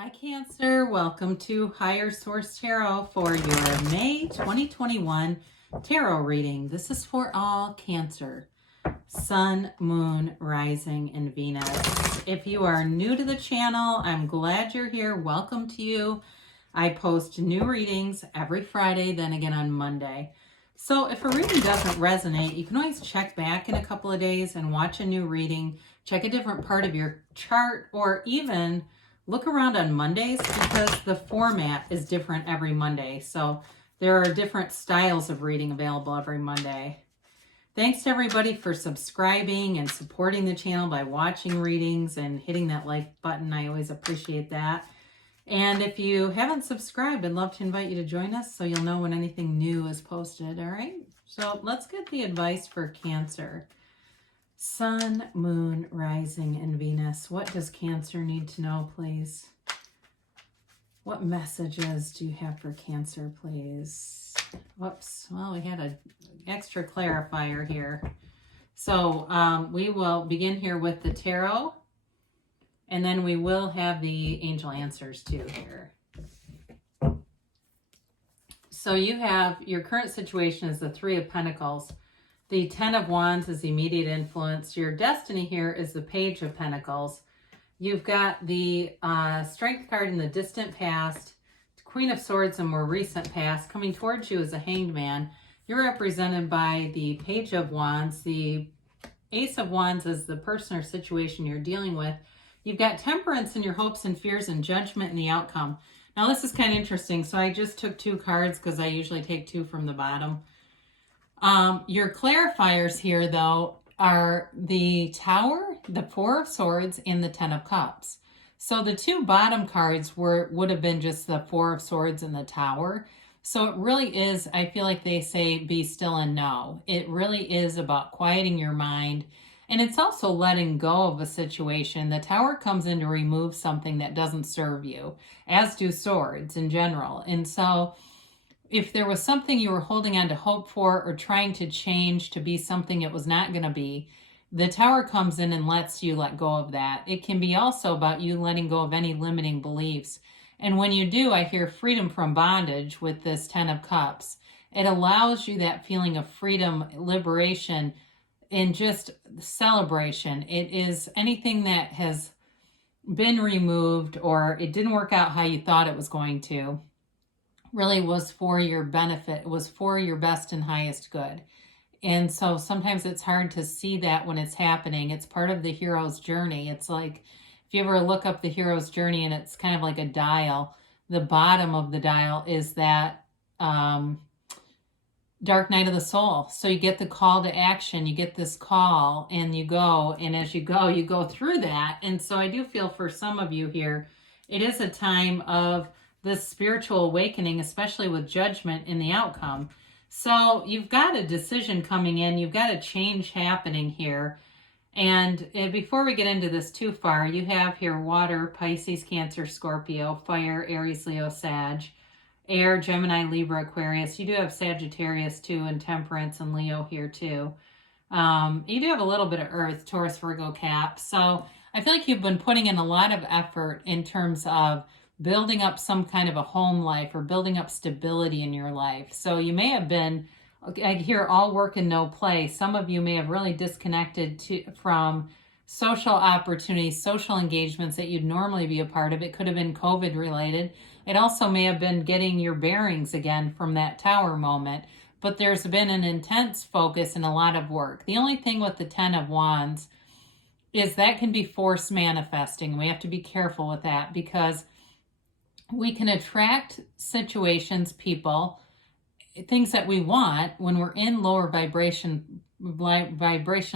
Hi Cancer, welcome to Higher Source Tarot for your May 2021 tarot reading. This is for all Cancer, Sun, Moon, Rising, and Venus. If you are new to the channel, I'm glad you're here. Welcome to you. I post new readings every Friday, then again on Monday. So if a reading doesn't resonate, you can always check back in a couple of days and watch a new reading, check a different part of your chart, or even look around on Mondays because the format is different every Monday. So there are different styles of reading available every Monday. Thanks to everybody for subscribing and supporting the channel by watching readings and hitting that like button. I always appreciate that. And if you haven't subscribed, I'd love to invite you to join us so you'll know when anything new is posted, all right? So let's get the advice for Cancer. Sun, Moon, Rising, and Venus. What does Cancer need to know, please? What messages do you have for Cancer, please? Whoops. Well, we had an extra clarifier here. So we will begin here with the tarot, and then we will have the angel answers too here. So you have your current situation is the Three of Pentacles. The Ten of Wands is immediate influence. Your destiny here is the Page of Pentacles. You've got the Strength card in the distant past, Queen of Swords in more recent past. Coming towards you is a Hanged Man. You're represented by the Page of Wands. The Ace of Wands is the person or situation you're dealing with. You've got Temperance in your hopes and fears and Judgment in the outcome. Now this is kind of interesting. So I just took two cards because I usually take two from the bottom. Your clarifiers here, though, are the Tower, the Four of Swords, and the Ten of Cups. So the two bottom cards would have been just the Four of Swords and the Tower. So it really is, I feel like they say, be still and know. It really is about quieting your mind. And it's also letting go of a situation. The Tower comes in to remove something that doesn't serve you, as do Swords in general. And so if there was something you were holding on to hope for or trying to change to be something it was not going to be, the Tower comes in and lets you let go of that. It can be also about you letting go of any limiting beliefs. And when you do, I hear freedom from bondage with this Ten of Cups. It allows you that feeling of freedom, liberation, and just celebration. It is anything that has been removed or it didn't work out how you thought it was going to. Really was for your benefit. It was for your best and highest good. And so sometimes it's hard to see that when it's happening. It's part of the hero's journey. It's like if you ever look up the hero's journey and it's kind of like a dial, the bottom of the dial is that dark night of the soul. So you get the call to action, you get this call and you go, and as you go through that. And so I do feel for some of you here, it is a time of this spiritual awakening, especially with Judgment in the outcome. So you've got a decision coming in. You've got a change happening here. And before we get into this too far, you have here water, Pisces, Cancer, Scorpio, fire, Aries, Leo, Sag, air, Gemini, Libra, Aquarius. You do have Sagittarius too, and Temperance and Leo here too. You do have a little bit of earth, Taurus, Virgo, Cap. So I feel like you've been putting in a lot of effort in terms of building up some kind of a home life or building up stability in your life. So you may have been, I hear all work and no play. Some of you may have really disconnected from social opportunities, social engagements that you'd normally be a part of. It could have been COVID related. It also may have been getting your bearings again from that Tower moment. But there's been an intense focus and a lot of work. The only thing with the Ten of Wands is that can be force manifesting. We have to be careful with that because we can attract situations, people, things that we want when we're in lower vibrational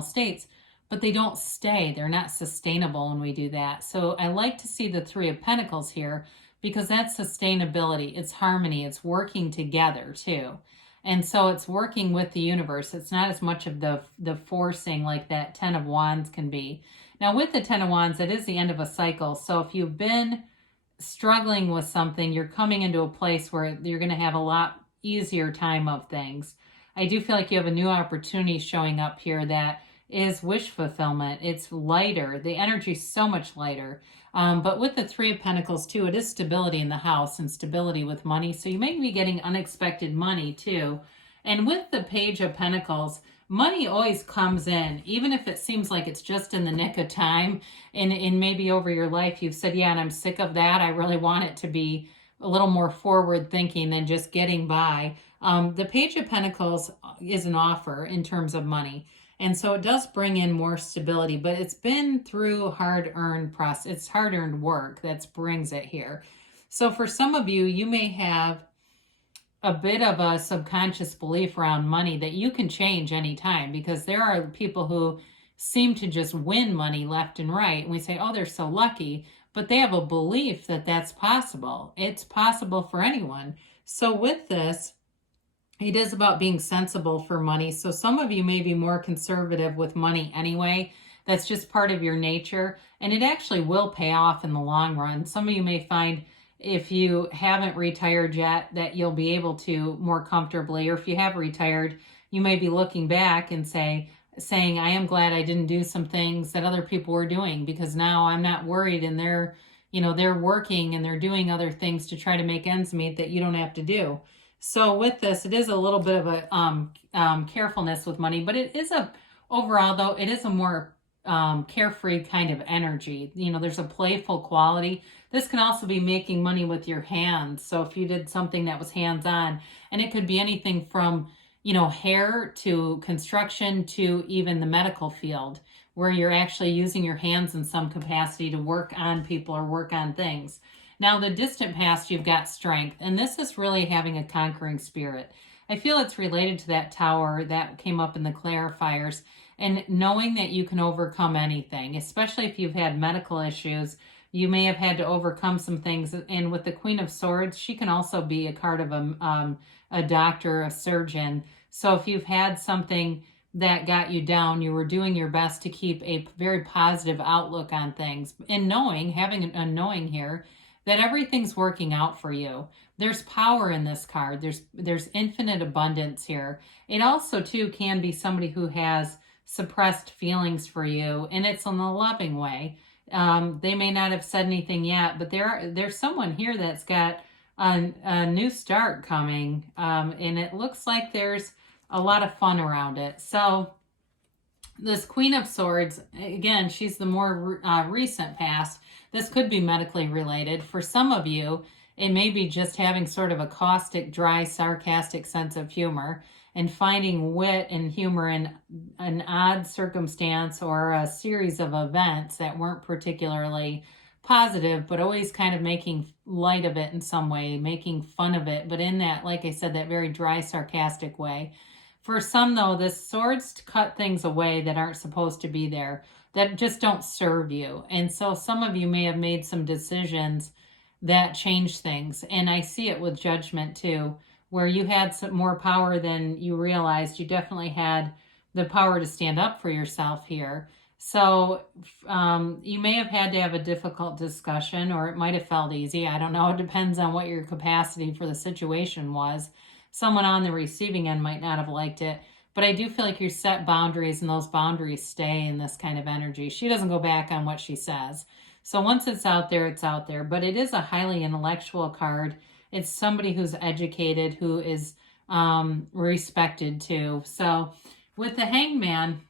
states, but they don't stay. They're not sustainable when we do that. So I like to see the Three of Pentacles here because that's sustainability. It's harmony. It's working together too. And so it's working with the universe. It's not as much of the forcing like that Ten of Wands can be. Now with the Ten of Wands, it is the end of a cycle. So if you've been struggling with something, you're coming into a place where you're going to have a lot easier time of things. I do feel like you have a new opportunity showing up here that is wish fulfillment. It's lighter. The energy is so much lighter. But with the Three of Pentacles too, it is stability in the house and stability with money. So you may be getting unexpected money too. And with the Page of Pentacles, money always comes in, even if it seems like it's just in the nick of time. And maybe over your life, you've said, yeah, and I'm sick of that. I really want it to be a little more forward thinking than just getting by. The Page of Pentacles is an offer in terms of money. And so it does bring in more stability, but it's been through hard-earned process. It's hard-earned work that brings it here. So for some of you, you may have a bit of a subconscious belief around money that you can change anytime, because there are people who seem to just win money left and right. And we say, oh, they're so lucky, but they have a belief that that's possible. It's possible for anyone. So with this, it is about being sensible for money. So some of you may be more conservative with money anyway. That's just part of your nature. And it actually will pay off in the long run. Some of you may find, if you haven't retired yet, that you'll be able to more comfortably, or if you have retired, you may be looking back and saying, I am glad I didn't do some things that other people were doing, because now I'm not worried, and they're working and they're doing other things to try to make ends meet that you don't have to do. So with this, it is a little bit of a carefulness with money, but it is overall though, it is a more carefree kind of energy. There's a playful quality. This can also be making money with your hands. So if you did something that was hands-on, and it could be anything from, hair to construction to even the medical field, where you're actually using your hands in some capacity to work on people or work on things. Now, the distant past, you've got strength, and this is really having a conquering spirit. I feel it's related to that tower that came up in the clarifiers, and knowing that you can overcome anything, especially if you've had medical issues. You may have had to overcome some things. And with the Queen of Swords, she can also be a card of a doctor, a surgeon. So if you've had something that got you down, you were doing your best to keep a very positive outlook on things. And having a knowing here, that everything's working out for you. There's power in this card. There's infinite abundance here. It also, too, can be somebody who has suppressed feelings for you, and it's in a loving way. They may not have said anything yet, but there's someone here that's got a new start coming, and it looks like there's a lot of fun around it. So this Queen of Swords, again, she's the more recent past. This could be medically related. For some of you, it may be just having sort of a caustic, dry, sarcastic sense of humor, and finding wit and humor in an odd circumstance or a series of events that weren't particularly positive, but always kind of making light of it in some way, making fun of it, but in that, like I said, that very dry, sarcastic way. For some, though, this swords cut things away that aren't supposed to be there, that just don't serve you. And so some of you may have made some decisions that change things. And I see it with judgment too, where you had some more power than you realized. You definitely had the power to stand up for yourself here. So you may have had to have a difficult discussion, or it might have felt easy. I don't know. It depends on what your capacity for the situation was. Someone on the receiving end might not have liked it. But I do feel like you set boundaries, and those boundaries stay in this kind of energy. She doesn't go back on what she says. So once it's out there, it's out there. But it is a highly intellectual card. It's somebody who's educated, who is respected too. So with the Hangman,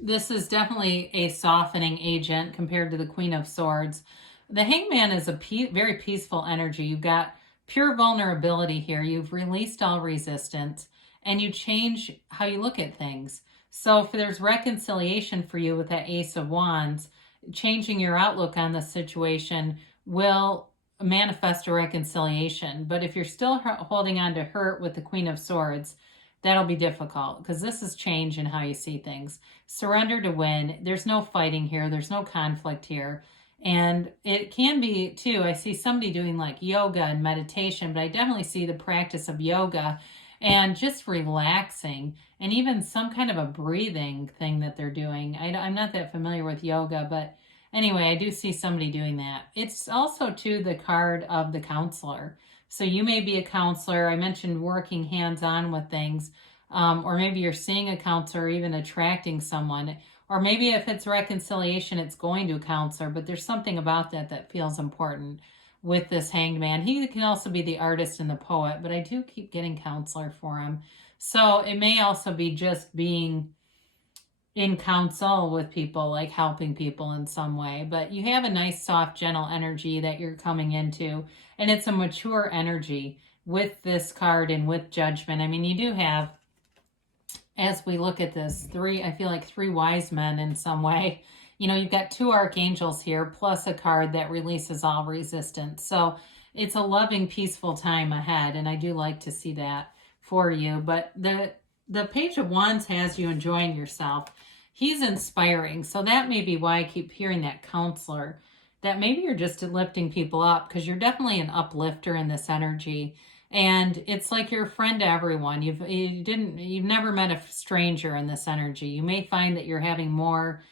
this is definitely a softening agent compared to the Queen of Swords. The Hangman is a very peaceful energy. You've got pure vulnerability here. You've released all resistance, and you change how you look at things. So if there's reconciliation for you with that Ace of Wands, changing your outlook on the situation will manifest a reconciliation. But if you're still holding on to hurt with the Queen of Swords, that'll be difficult, because this is change in how you see things. Surrender to win. There's no fighting here. There's no conflict here. And it can be, too, I see somebody doing like yoga and meditation, but I definitely see the practice of yoga and just relaxing, and even some kind of a breathing thing that they're doing. I'm not that familiar with yoga, but anyway, I do see somebody doing that. It's also, too, the card of the counselor. So you may be a counselor. I mentioned working hands-on with things. or maybe you're seeing a counselor or even attracting someone. Or maybe if it's reconciliation, it's going to a counselor, but there's something about that that feels important with this Hanged Man. He can also be the artist and the poet, but I do keep getting counselor for him. So it may also be just being in counsel with people, like helping people in some way. But you have a nice, soft, gentle energy that you're coming into, and it's a mature energy with this card and with Judgment. I mean, you do have, as we look at this, I feel like three wise men in some way. You know, you've got two archangels here, plus a card that releases all resistance. So it's a loving, peaceful time ahead, and I do like to see that for you. But the Page of Wands has you enjoying yourself. He's inspiring, so that may be why I keep hearing that counselor, that maybe you're just lifting people up, because you're definitely an uplifter in this energy. And it's like you're a friend to everyone. You've never met a stranger in this energy. You may find that you're having more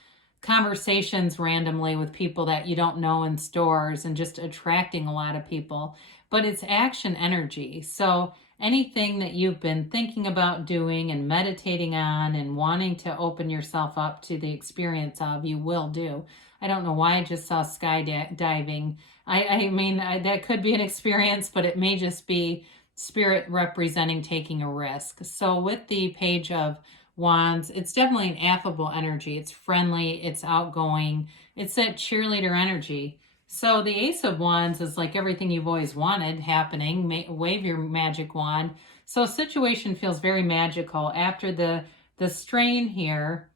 conversations randomly with people that you don't know in stores and just attracting a lot of people. But it's action energy. So anything that you've been thinking about doing and meditating on and wanting to open yourself up to the experience of, you will do. I don't know why I just saw skydiving. I mean, that could be an experience, but it may just be spirit representing taking a risk. So with the Page of Wands, it's definitely an affable energy. It's friendly, it's outgoing, it's that cheerleader energy. So the Ace of Wands is like everything you've always wanted happening. Wave your magic wand. So situation feels very magical. After the strain here,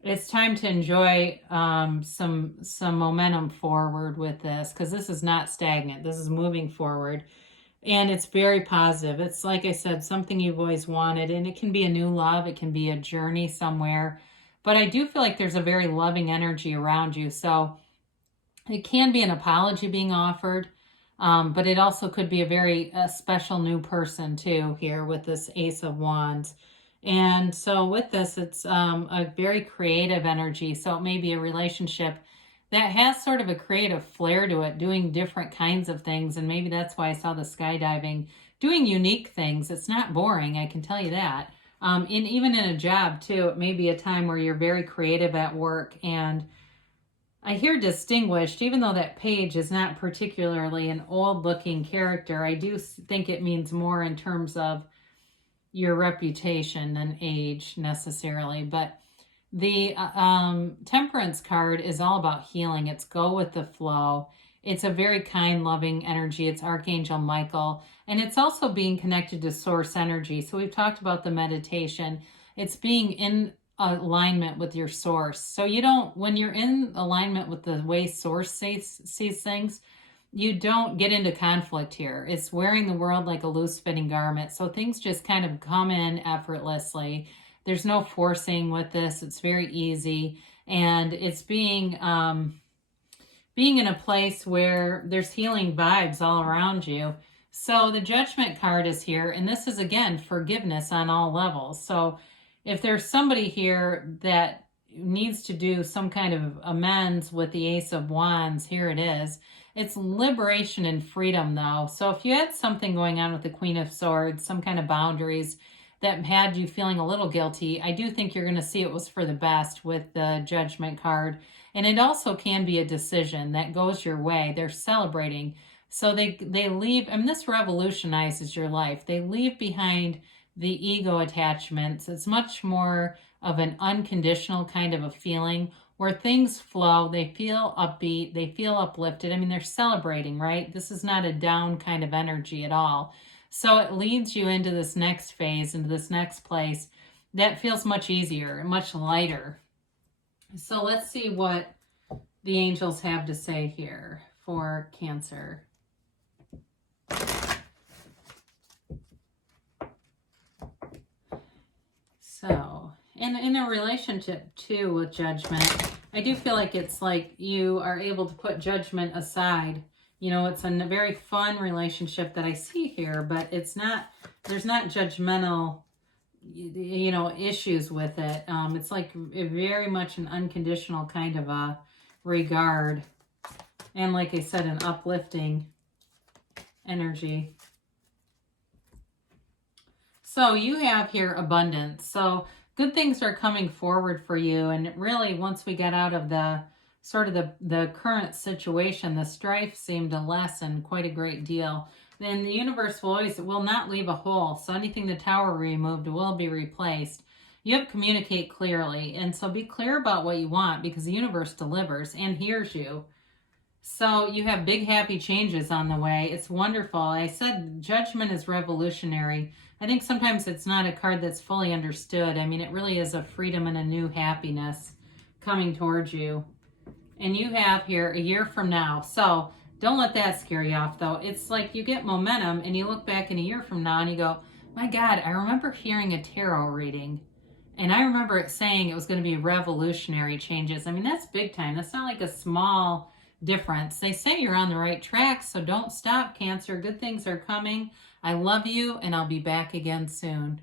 it's time to enjoy some momentum forward with this, because this is not stagnant. This is moving forward, and it's very positive. It's, like I said, something you've always wanted, and it can be a new love. It can be a journey somewhere, but I do feel like there's a very loving energy around you. So it can be an apology being offered, but it also could be a very special new person too here with this Ace of Wands. And so with this, it's a very creative energy. So it may be a relationship that has sort of a creative flair to it, doing different kinds of things. And maybe that's why I saw the skydiving, doing unique things. It's not boring, I can tell you that. Even in a job too, it may be a time where you're very creative at work. And I hear distinguished, even though that page is not particularly an old looking character. I do think it means more in terms of your reputation than age necessarily. But the Temperance card is all about healing. It's go with the flow. It's a very kind, loving energy. It's Archangel Michael. And it's also being connected to source energy. So we've talked about the meditation. It's being in alignment with your source. So you don't, when you're in alignment with the way source sees things, you don't get into conflict here. It's wearing the world like a loose fitting garment. So things just kind of come in effortlessly. There's no forcing with this. It's very easy. And it's being in a place where there's healing vibes all around you. So the Judgment card is here. And this is, again, forgiveness on all levels. So if there's somebody here that needs to do some kind of amends with the Ace of Wands, here it is. It's liberation and freedom, though. So if you had something going on with the Queen of Swords, some kind of boundaries that had you feeling a little guilty, I do think you're going to see it was for the best with the Judgment card. And it also can be a decision that goes your way. They're celebrating. So they leave, and this revolutionizes your life. They leave behind the ego attachments. It's much more of an unconditional kind of a feeling where things flow. They feel upbeat. They feel uplifted. I mean, they're celebrating, right? This is not a down kind of energy at all. So it leads you into this next phase, into this next place that feels much easier, much lighter. So let's see what the angels have to say here for Cancer. So, and in a relationship too with Judgment, I do feel like it's like you are able to put judgment aside. You know, it's a very fun relationship that I see here, but it's not, there's not judgmental, you know, issues with it. It's like very much an unconditional kind of a regard. And like I said, an uplifting energy. So you have here abundance. So good things are coming forward for you. And really, once we get out of the sort of the current situation, the strife seemed to lessen quite a great deal. And the universe will not leave a hole. So anything the tower removed will be replaced. You have to communicate clearly. And so be clear about what you want, because the universe delivers and hears you. So you have big happy changes on the way. It's wonderful. I said Judgment is revolutionary. I think sometimes it's not a card that's fully understood. I mean, it really is a freedom and a new happiness coming towards you. And you have here a year from now. So don't let that scare you off, though. It's like you get momentum and you look back in a year from now and you go, my God, I remember hearing a tarot reading. And I remember it saying it was going to be revolutionary changes. I mean, that's big time. That's not like a small difference. They say you're on the right track, so don't stop, Cancer. Good things are coming. I love you, and I'll be back again soon.